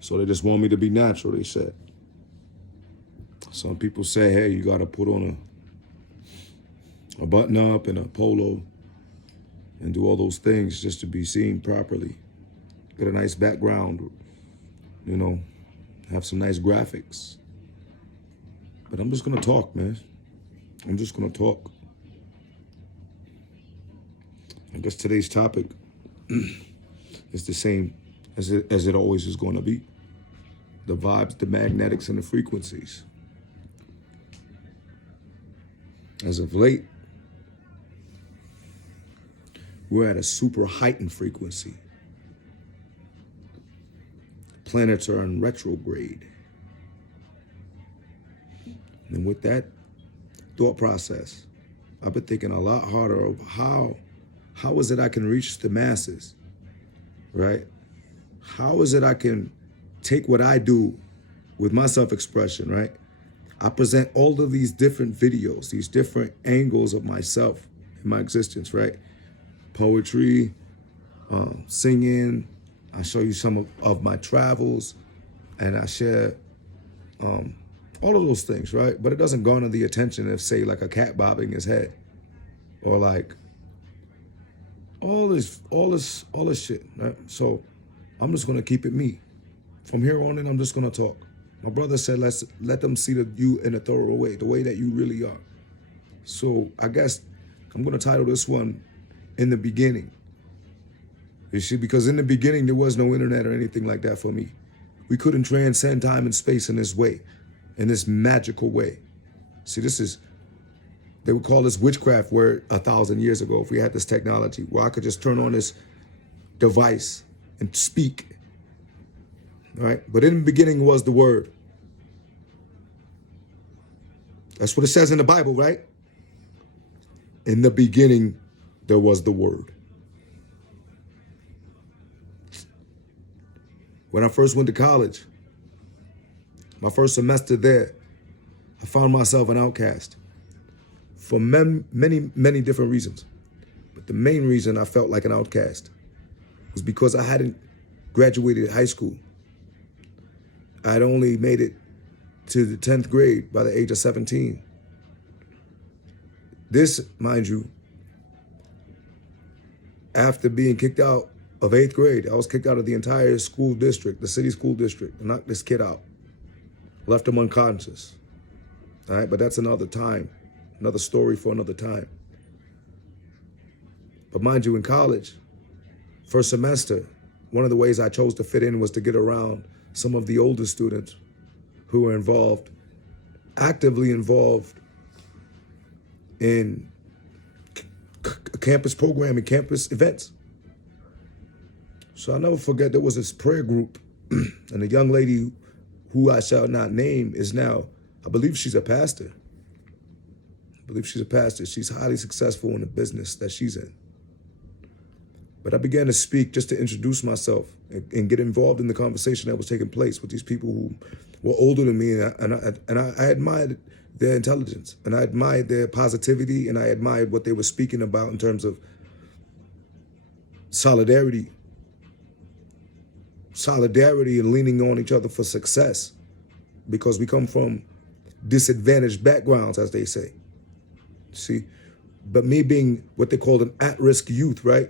So they just want me to be natural, they said. Some people say, hey, you got to put on a button up and a polo and do all those things just to be seen properly. Get a nice background, you know, have some nice graphics. But I'm just going to talk, man. I'm just going to talk. I guess today's topic is the same as it always is going to be. The vibes, the magnetics, and the frequencies. As of late, we're at a super heightened frequency. Planets are in retrograde. And with that thought process, I've been thinking a lot harder of how is it I can reach the masses, right? How is it I can take what I do with my self-expression, right? I present all of these different videos, these different angles of myself in my existence, right? Poetry, singing. I show you some of my travels, and I share all of those things, right? But it doesn't garner the attention of, say, like a cat bobbing his head, or like all this shit, right? So I'm just gonna keep it me. From here on in, I'm just gonna talk. My brother said, let them see you in a thorough way, the way that you really are. So I guess I'm gonna title this one, In the Beginning. You see, because in the beginning, there was no internet or anything like that for me. We couldn't transcend time and space in this way, in this magical way. See, they would call this witchcraft word 1,000 years ago if we had this technology, where I could just turn on this device and speak. Right? But in the beginning was the word. That's what it says in the Bible, right? In the beginning, there was the word. When I first went to college, my first semester there, I found myself an outcast for many different reasons. But the main reason I felt like an outcast was because I hadn't graduated high school. I had only made it to the 10th grade by the age of 17. This, mind you, after being kicked out of 8th grade, I was kicked out of the entire school district, the city school district, and knocked this kid out. Left him unconscious. All right, but that's another time, another story for another time. But mind you, in college, first semester, one of the ways I chose to fit in was to get around some of the older students who were actively involved in campus programming, campus events. So I'll never forget, there was this prayer group, and a young lady who I shall not name is now, I believe she's a pastor. She's highly successful in the business that she's in. But I began to speak just to introduce myself and get involved in the conversation that was taking place with these people who were older than me. And I admired their intelligence, and I admired their positivity, and I admired what they were speaking about in terms of solidarity and leaning on each other for success, because we come from disadvantaged backgrounds, as they say. See, but me being what they call an at-risk youth, right?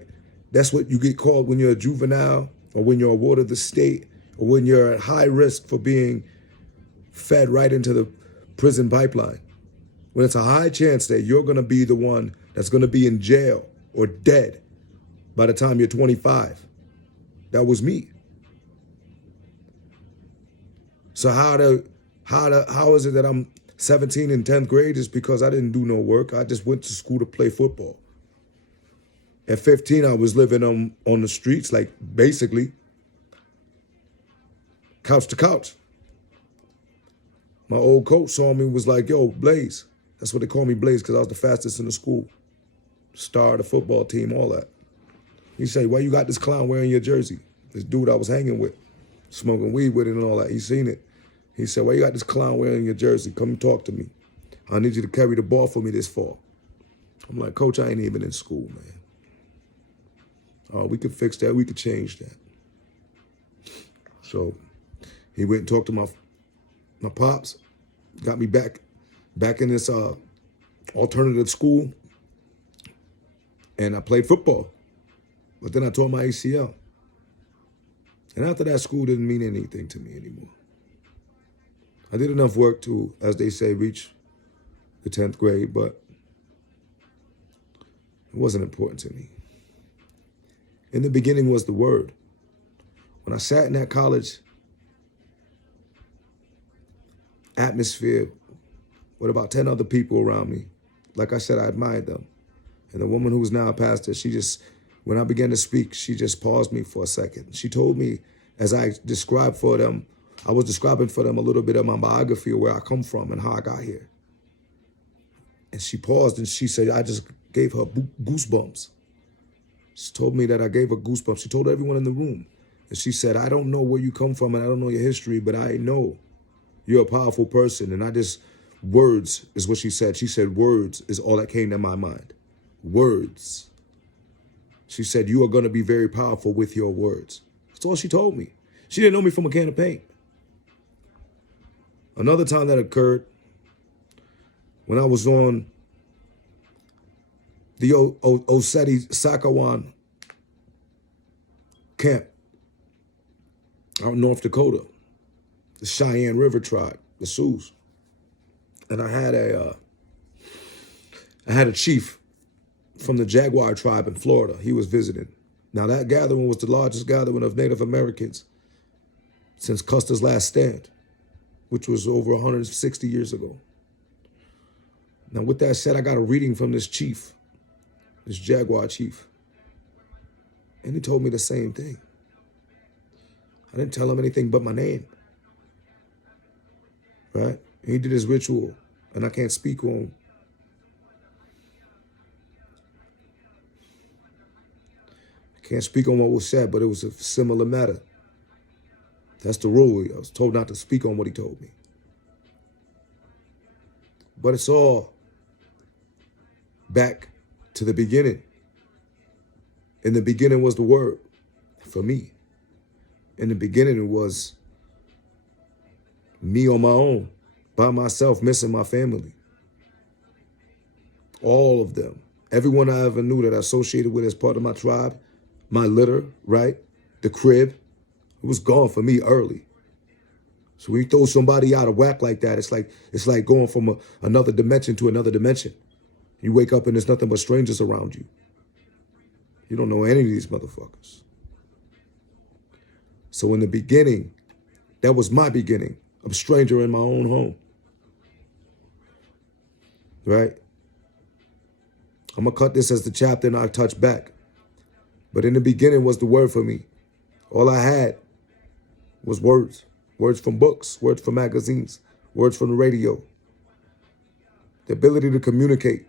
That's what you get called when you're a juvenile, or when you're a ward of the state, or when you're at high risk for being fed right into the prison pipeline. When it's a high chance that you're going to be the one that's going to be in jail or dead by the time you're 25. That was me. So how is it that I'm 17 in 10th grade? Is because I didn't do no work. I just went to school to play football. At 15, I was living on the streets, like basically couch to couch. My old coach saw me and was like, yo, Blaze. That's what they call me, Blaze, because I was the fastest in the school. Star of the football team, all that. He said, why you got this clown wearing your jersey? This dude I was hanging with, smoking weed with it and all that. He seen it. He said, why you got this clown wearing your jersey? Come and talk to me. I need you to carry the ball for me this fall. I'm like, Coach, I ain't even in school, man. Oh, we could fix that. We could change that. So He went and talked to my pops, got me back in this alternative school, and I played football. But then I tore my ACL. And after that, school didn't mean anything to me anymore. I did enough work to, as they say, reach the 10th grade, but it wasn't important to me. In the beginning was the Word. When I sat in that college atmosphere with about 10 other people around me, like I said, I admired them. And the woman who's now a pastor, when I began to speak, she just paused me for a second. She told me, as I described for them, I was describing for them a little bit of my biography of where I come from and how I got here. And she paused and she said, I just gave her goosebumps. She told me that I gave her goosebumps. She told everyone in the room. And she said, I don't know where you come from and I don't know your history, but I know you're a powerful person. And words is what she said. She said, words is all that came to my mind. Words. She said, you are going to be very powerful with your words. That's all she told me. She didn't know me from a can of paint. Another time that occurred, when I was on the Oseti Sakawan camp out in North Dakota, the Cheyenne River tribe, the Sioux. And I had a chief from the Jaguar tribe in Florida. He was visiting. Now that gathering was the largest gathering of Native Americans since Custer's last stand, which was over 160 years ago. Now with that said, I got a reading from this chief, this Jaguar chief. And he told me the same thing. I didn't tell him anything but my name. Right? And he did his ritual, and I can't speak on. I can't speak on what was said, but it was a similar matter. That's the rule. I was told not to speak on what he told me. But it's all back to the beginning. In the beginning was the Word for me. In the beginning, it was me on my own, by myself, missing my family. All of them. Everyone I ever knew that I associated with as part of my tribe, my litter, right? The crib, it was gone for me early. So when you throw somebody out of whack like that, it's like going from another dimension to another dimension. You wake up and there's nothing but strangers around you. You don't know any of these motherfuckers. So in the beginning, that was my beginning. I'm a stranger in my own home. Right? I'm going to cut this as the chapter and I'll touch back. But in the beginning was the Word for me. All I had was words. Words from books, words from magazines, words from the radio. The ability to communicate.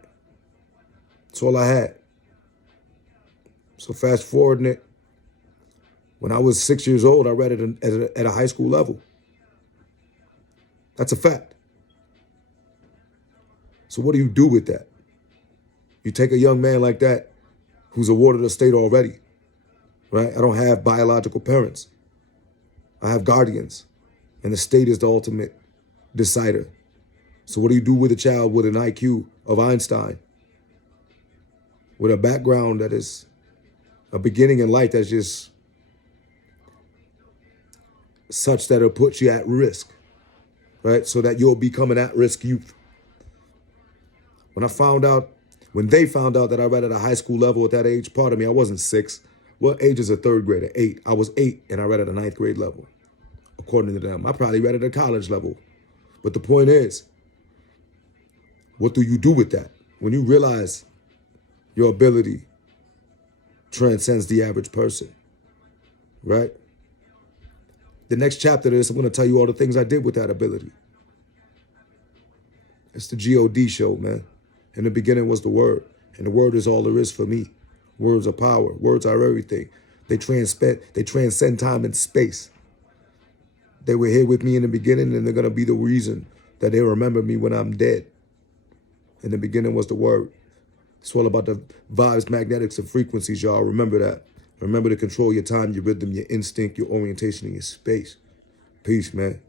That's all I had. So fast forwarding it, when I was 6 years old, I read it at a high school level. That's a fact. So what do you do with that? You take a young man like that who's awarded a state already, right? I don't have biological parents. I have guardians, and the state is the ultimate decider. So what do you do with a child with an IQ of Einstein, with a background that is a beginning in life that's just such that it'll put you at risk, right? So that you'll become an at-risk youth. When they found out that I read at a high school level at that age, pardon me, I wasn't 6. What age is a third grader? 8. I was 8 and I read at a 9th grade level. According to them, I probably read at a college level. But the point is, what do you do with that? When you realize your ability transcends the average person, right? The next chapter of this, I'm going to tell you all the things I did with that ability. It's the G.O.D Show, man. In the beginning was the Word, and the Word is all there is for me. Words are power. Words are everything. They transcend time and space. They were here with me in the beginning, and they're going to be the reason that they remember me when I'm dead. In the beginning was the Word. It's all about the vibes, magnetics, and frequencies, y'all. Remember that. Remember to control your time, your rhythm, your instinct, your orientation, and your space. Peace, man.